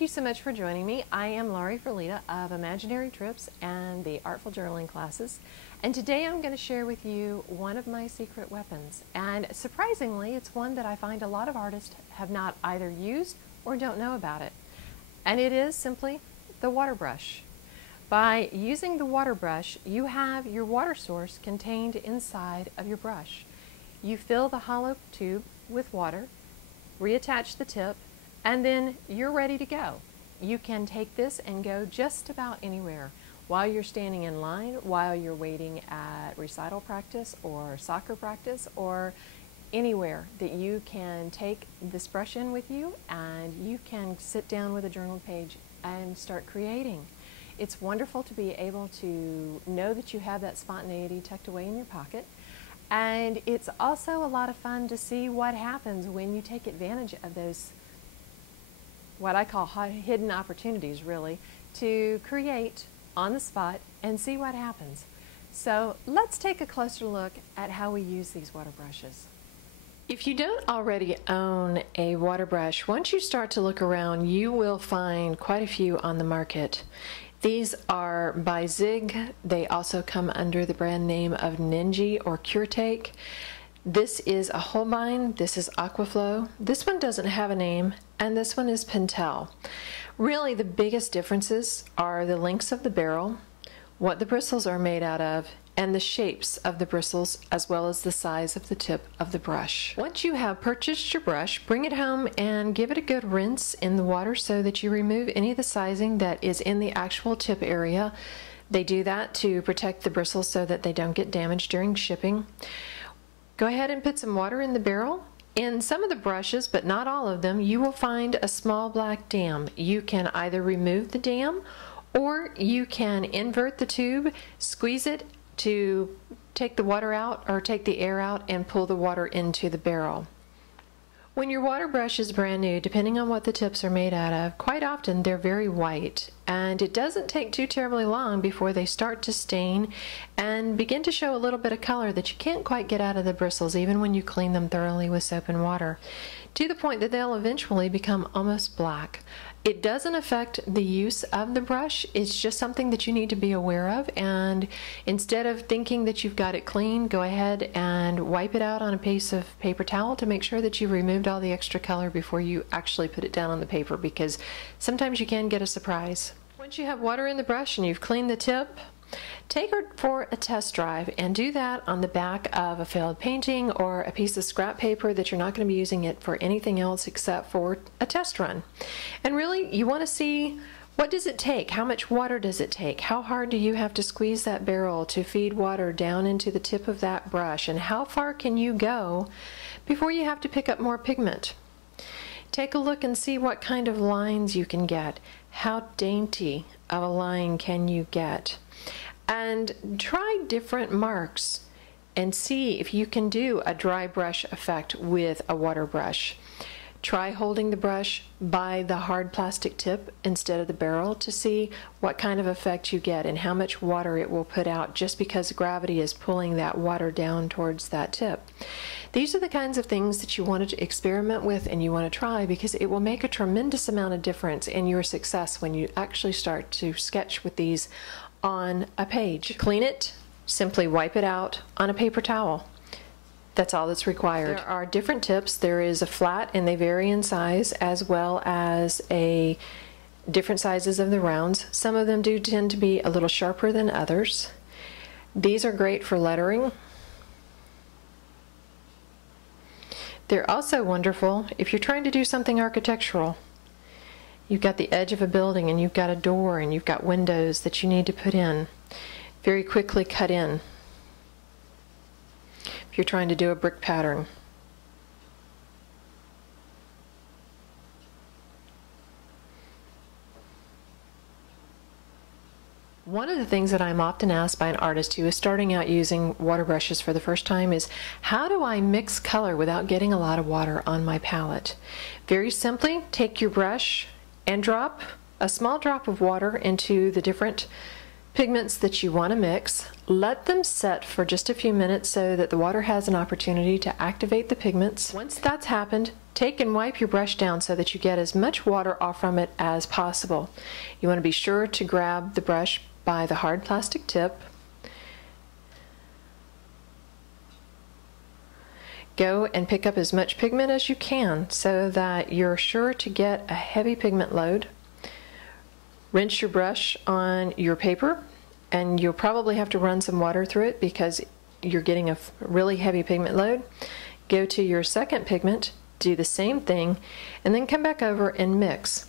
Thank you so much for joining me. I am Laure Ferlita of Imaginary Trips and the Artful Journaling classes. And today I'm going to share with you one of my secret weapons. And surprisingly, it's one that I find a lot of artists have not either used or don't know about it. And it is simply the water brush. By using the water brush, you have your water source contained inside of your brush. You fill the hollow tube with water, reattach the tip, and then you're ready to go. You can take this and go just about anywhere. While you're standing in line, while you're waiting at recital practice or soccer practice, or anywhere that you can take this brush in with you, and you can sit down with a journal page and start creating. It's wonderful to be able to know that you have that spontaneity tucked away in your pocket. And it's also a lot of fun to see what happens when you take advantage of those, what I call hidden opportunities, really, to create on the spot and see what happens. So let's take a closer look at how we use these water brushes. If you don't already own a water brush, once you start to look around, you will find quite a few on the market. These are by Zig. They also come under the brand name of Ninja or CureTake. This is a Holbein, this is Aquaflow, this one doesn't have a name, and this one is Pentel. Really the biggest differences are the lengths of the barrel, what the bristles are made out of, and the shapes of the bristles, as well as the size of the tip of the brush. Once you have purchased your brush, bring it home and give it a good rinse in the water so that you remove any of the sizing that is in the actual tip area. They do that to protect the bristles so that they don't get damaged during shipping. Go ahead and put some water in the barrel. In some of the brushes, but not all of them, you will find a small black dam. You can either remove the dam or you can invert the tube, squeeze it to take the water out or take the air out and pull the water into the barrel. When your water brush is brand new, depending on what the tips are made out of, quite often they're very white, and it doesn't take too terribly long before they start to stain and begin to show a little bit of color that you can't quite get out of the bristles even when you clean them thoroughly with soap and water, to the point that they'll eventually become almost black. It doesn't affect the use of the brush, it's just something that you need to be aware of, and instead of thinking that you've got it clean, go ahead and wipe it out on a piece of paper towel to make sure that you removed all the extra color before you actually put it down on the paper, because sometimes you can get a surprise. Once you have water in the brush and you've cleaned the tip, take it for a test drive and do that on the back of a failed painting or a piece of scrap paper that you're not going to be using it for anything else except for a test run. And really, you want to see, what does it take? How much water does it take? How hard do you have to squeeze that barrel to feed water down into the tip of that brush? And how far can you go before you have to pick up more pigment? Take a look and see what kind of lines you can get. How dainty of a line can you get? And try different marks and see if you can do a dry brush effect with a water brush. Try holding the brush by the hard plastic tip instead of the barrel to see what kind of effect you get and how much water it will put out just because gravity is pulling that water down towards that tip. These are the kinds of things that you want to experiment with and you want to try, because it will make a tremendous amount of difference in your success when you actually start to sketch with these on a page. Clean it, simply wipe it out on a paper towel. That's all that's required. There are different tips. There is a flat, and they vary in size, as well as different sizes of the rounds. Some of them do tend to be a little sharper than others. These are great for lettering. They're also wonderful if you're trying to do something architectural. You've got the edge of a building and you've got a door and you've got windows that you need to put in. Very quickly cut in. If you're trying to do a brick pattern. One of the things that I'm often asked by an artist who is starting out using water brushes for the first time is, how do I mix color without getting a lot of water on my palette? Very simply, take your brush and drop a small drop of water into the different pigments that you want to mix. Let them set for just a few minutes so that the water has an opportunity to activate the pigments. Once that's happened, take and wipe your brush down so that you get as much water off from it as possible. You want to be sure to grab the brush by the hard plastic tip. Go and pick up as much pigment as you can so that you're sure to get a heavy pigment load. Rinse your brush on your paper, and you'll probably have to run some water through it because you're getting a really heavy pigment load. Go to your second pigment, do the same thing, and then come back over and mix.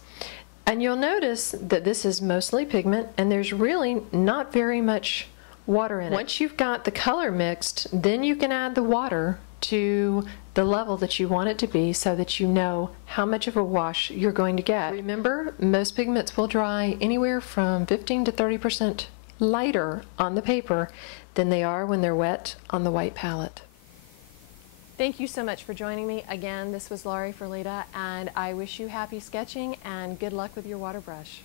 And you'll notice that this is mostly pigment and there's really not very much water in it. Once you've got the color mixed, then you can add the water to the level that you want it to be so that you know how much of a wash you're going to get. Remember, most pigments will dry anywhere from 15 to 30% lighter on the paper than they are when they're wet on the white palette. Thank you so much for joining me. Again, this was Laure Ferlita, and I wish you happy sketching and good luck with your water brush.